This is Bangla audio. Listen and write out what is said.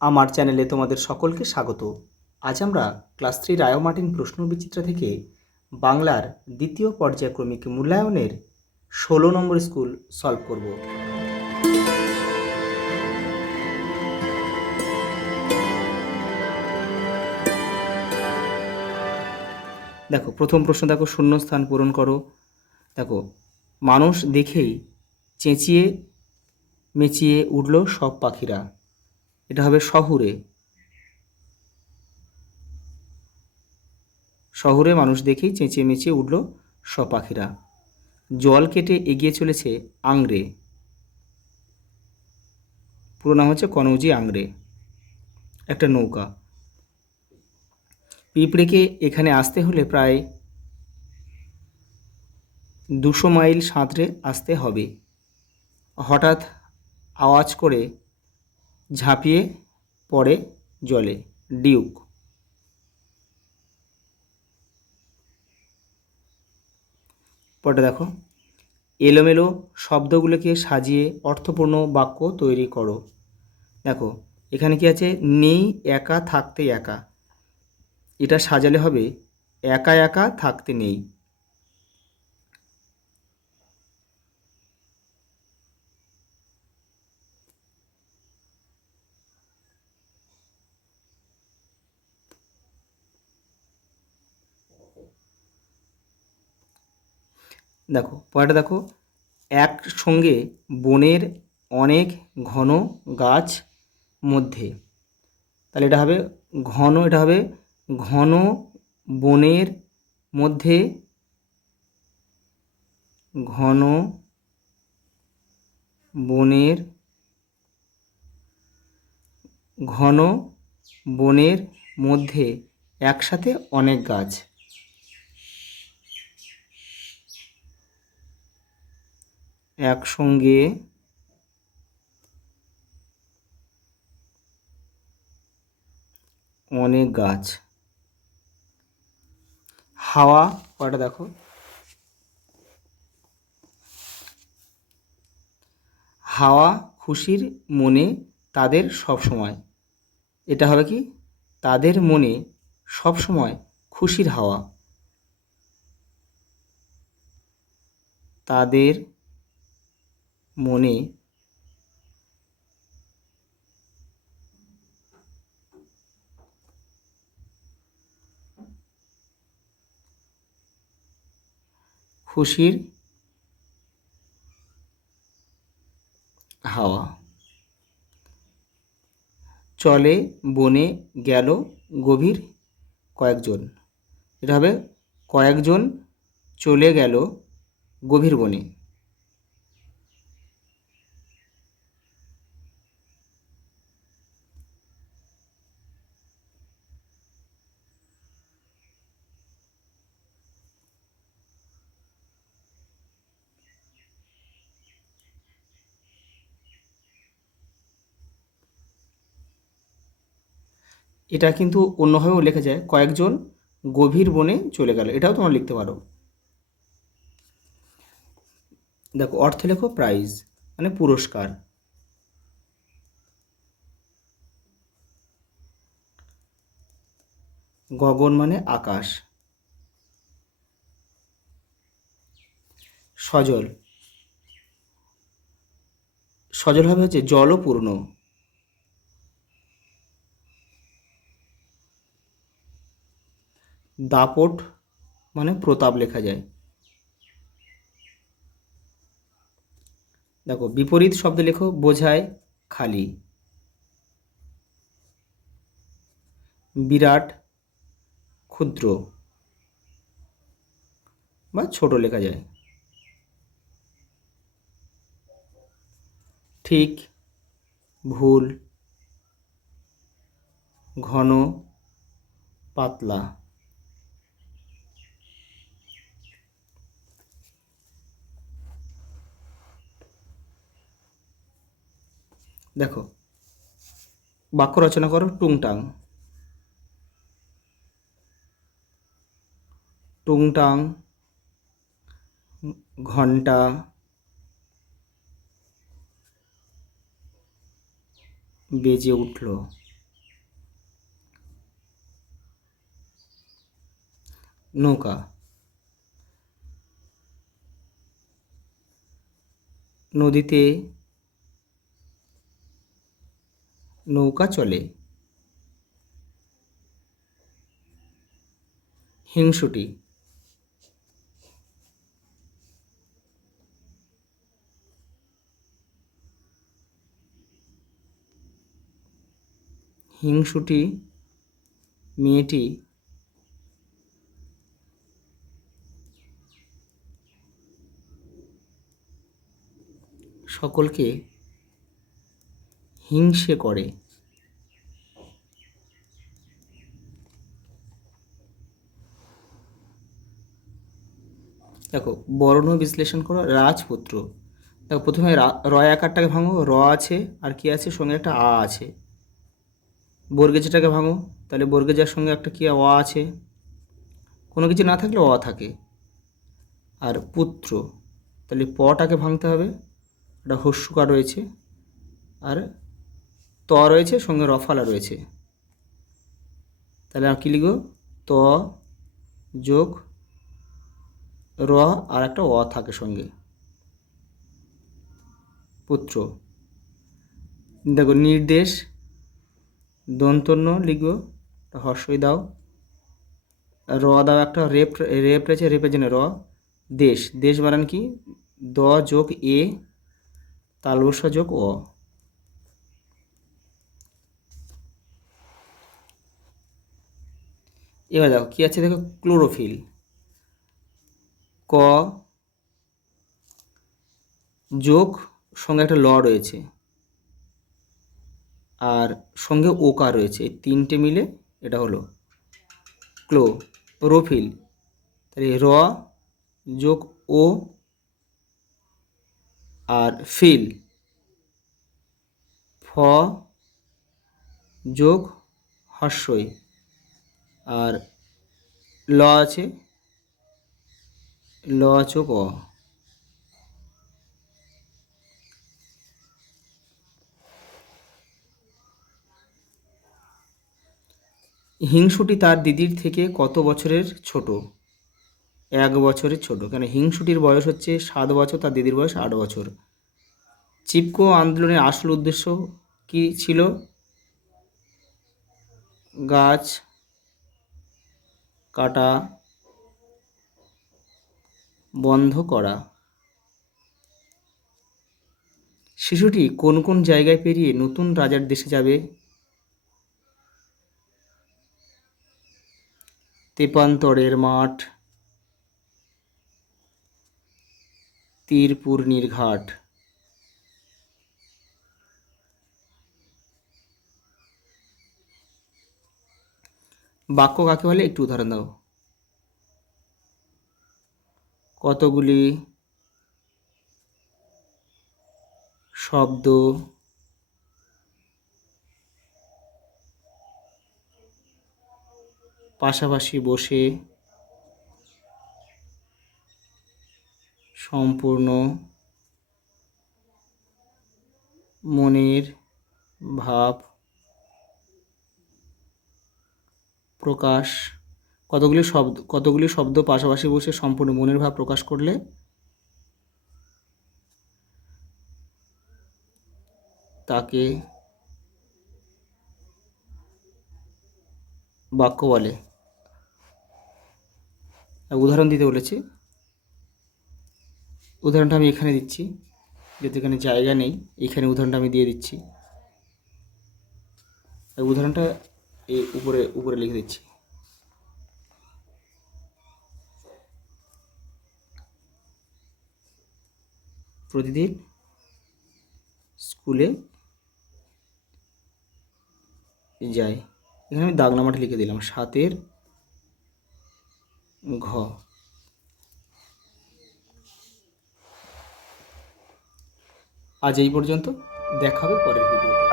আমার চ্যানেলে তোমাদের সকলকে স্বাগত। আজ আমরা ক্লাস 3 রায় মার্টিন প্রশ্নবিচিত্রা থেকে বাংলার দ্বিতীয় পর্যায়ক্রমিক মূল্যায়নের 16 নম্বর স্কুল সলভ করব। দেখো প্রথম প্রশ্ন, দেখো শূন্যস্থান পূরণ করো। দেখো মানুষ দেখেই চেঁচিয়ে মেচিয়ে উঠল সব পাখিরা, এটা হবে শহুরে। শহুরে মানুষ দেখেই চেঁচিয়ে মেচিয়ে উঠল সব পাখিরা। জল কেটে এগিয়ে চলেছে আংড়ে, পুরো নাম হচ্ছে কনৌজি আংড়ে, একটা নৌকা। পিঁপড়েকে এখানে আসতে হলে প্রায় 200 মাইল সাঁতরে আসতে হবে। হঠাৎ আওয়াজ করে ঝাঁপিয়ে পড়ে জলে, ডিউক। পরে দেখো এলোমেলো শব্দগুলোকে সাজিয়ে অর্থপূর্ণ বাক্য তৈরি করো। দেখো এখানে কি আছে, নেই একা থাকতে একা, এটা সাজালে হবে একা একা থাকতে নেই। দেখো পরেরটা দেখো, একসঙ্গে বনের অনেক ঘন গাছ মধ্যে, তাহলে এটা হবে ঘন, এটা হবে ঘন বনের মধ্যে, ঘন বনের, ঘন বনের মধ্যে একসাথে অনেক গাছ। একসঙ্গে অনেক গাছ। হাওয়া, পরেরটা দেখো, হাওয়া খুশির মনে তাদের সব সময়, এটা হবে কি, তাদের মনে সব সময় খুশির হাওয়া। তাদের মনে খুশির হাওয়া। চলে বনে গেল গভীর কয়েকজন, এটা হবে কয়েকজন চলে গেল গভীর বনে। এটা কিন্তু অন্যভাবেও লেখা যায়, কয়েকজন গভীর বনে চলে গেল, এটাও তোমরা লিখতে পারো। দেখো অর্থ লেখো প্রাইজ মানে পুরস্কার। গগন মানে আকাশ। সজল, সজল হবে হচ্ছে জলপূর্ণ। দাপট মানে প্রতাপ লেখা যায়। দেখো বিপরীত শব্দ লেখো, বোঝায় খালি। বিরাট ক্ষুদ্র বা ছোট লেখা যায়। ঠিক ভুল ঘন পাতলা। দেখো বাক্য রচনা করো, টুংটাং। টুংটাং ঘন্টা বেজে উঠল। নৌকা। নদীতে নৌকা চলে। হিংসুটি। হিংসুটি মেয়েটি সকলকে হিংসে করে। দেখো বর্ণ বিশ্লেষণ করো। রাজপুত্র, দেখো প্রথমে র আকারটাকে ভাঙো, র আছে আর কি আছে সঙ্গে একটা আ আছে। বর্গেজটাকে ভাঙো, তাহলে বর্গেজার সঙ্গে একটা কি অ আছে, কোনো কিছু না থাকলে অ থাকে। আর পুত্র, তাহলে পটাকে ভাঙতে হবে, একটা হস্যকার রয়েছে আর ত রয়েছে সঙ্গে রফালা রয়েছে। তাহলে আর কী লিখব, ত যোগ র আর একটা অ থাকে সঙ্গে, পুত্র। দেখো নির্দেশ, দন্তন্য লিখব, হর্ষই দাও, র দাও, একটা রেপ রেপ রয়েছে, রেপের জন্য র। দেশ, দেশ বানান কি, দ যোগ এ তালবস্য যোগ অ। এবার দেখো কী আছে, দেখো ক্লোরোফিল, ক যোগ সঙ্গে একটা ল রয়েছে আর সঙ্গে ওকা রয়েছে, এই তিনটে মিলে এটা হলো ক্লোরোফিল। তাহলে র যোগ ও আর ফিল, ফ যোগ হর্ষই আর ল আছে, ল যোগ অ। হিংসুটি তার দিদির থেকে কত বছরের ছোট? 1 বছরের ছোট। কেন, হিংসুটির বয়স হচ্ছে 7 বছর, তার দিদির বয়স 8 বছর। চিপকো আন্দোলনের আসল উদ্দেশ্য কি ছিল? গাছ কাটা বন্ধ করা। শিশুটি কোন কোন জায়গায় পেরিয়ে নতুন রাজার দেশে যাবে? তেপান্তরের মাঠ, তীরপূর্ণির ঘাট। বাক্য কাকে বলে একটু উদাহরণ দাও। কতগুলি শব্দ পাশাপাশি বসে সম্পূর্ণ মনের ভাব প্রকাশ, কতগুলি শব্দ পাশাপাশি বসে সম্পূর্ণ মনের ভাব প্রকাশ করলে তাকে বাক্য বলে। উদাহরণ দিতে বলেছি, উদাহরণটা আমি এখানে দিচ্ছি, যেহেতু এখানে জায়গা নেই, এখানে উদাহরণটা আমি দিয়ে দিচ্ছি। উদাহরণটা এই উপরে উপরে লিখে দিচ্ছি। প্রতিদিন স্কুলে যায়, এখানে আমি দাগ নাম্বারটা লিখে দিলাম 7 ঘ। আজ এই পর্যন্ত, দেখা হবে পরের ভিডিওতে।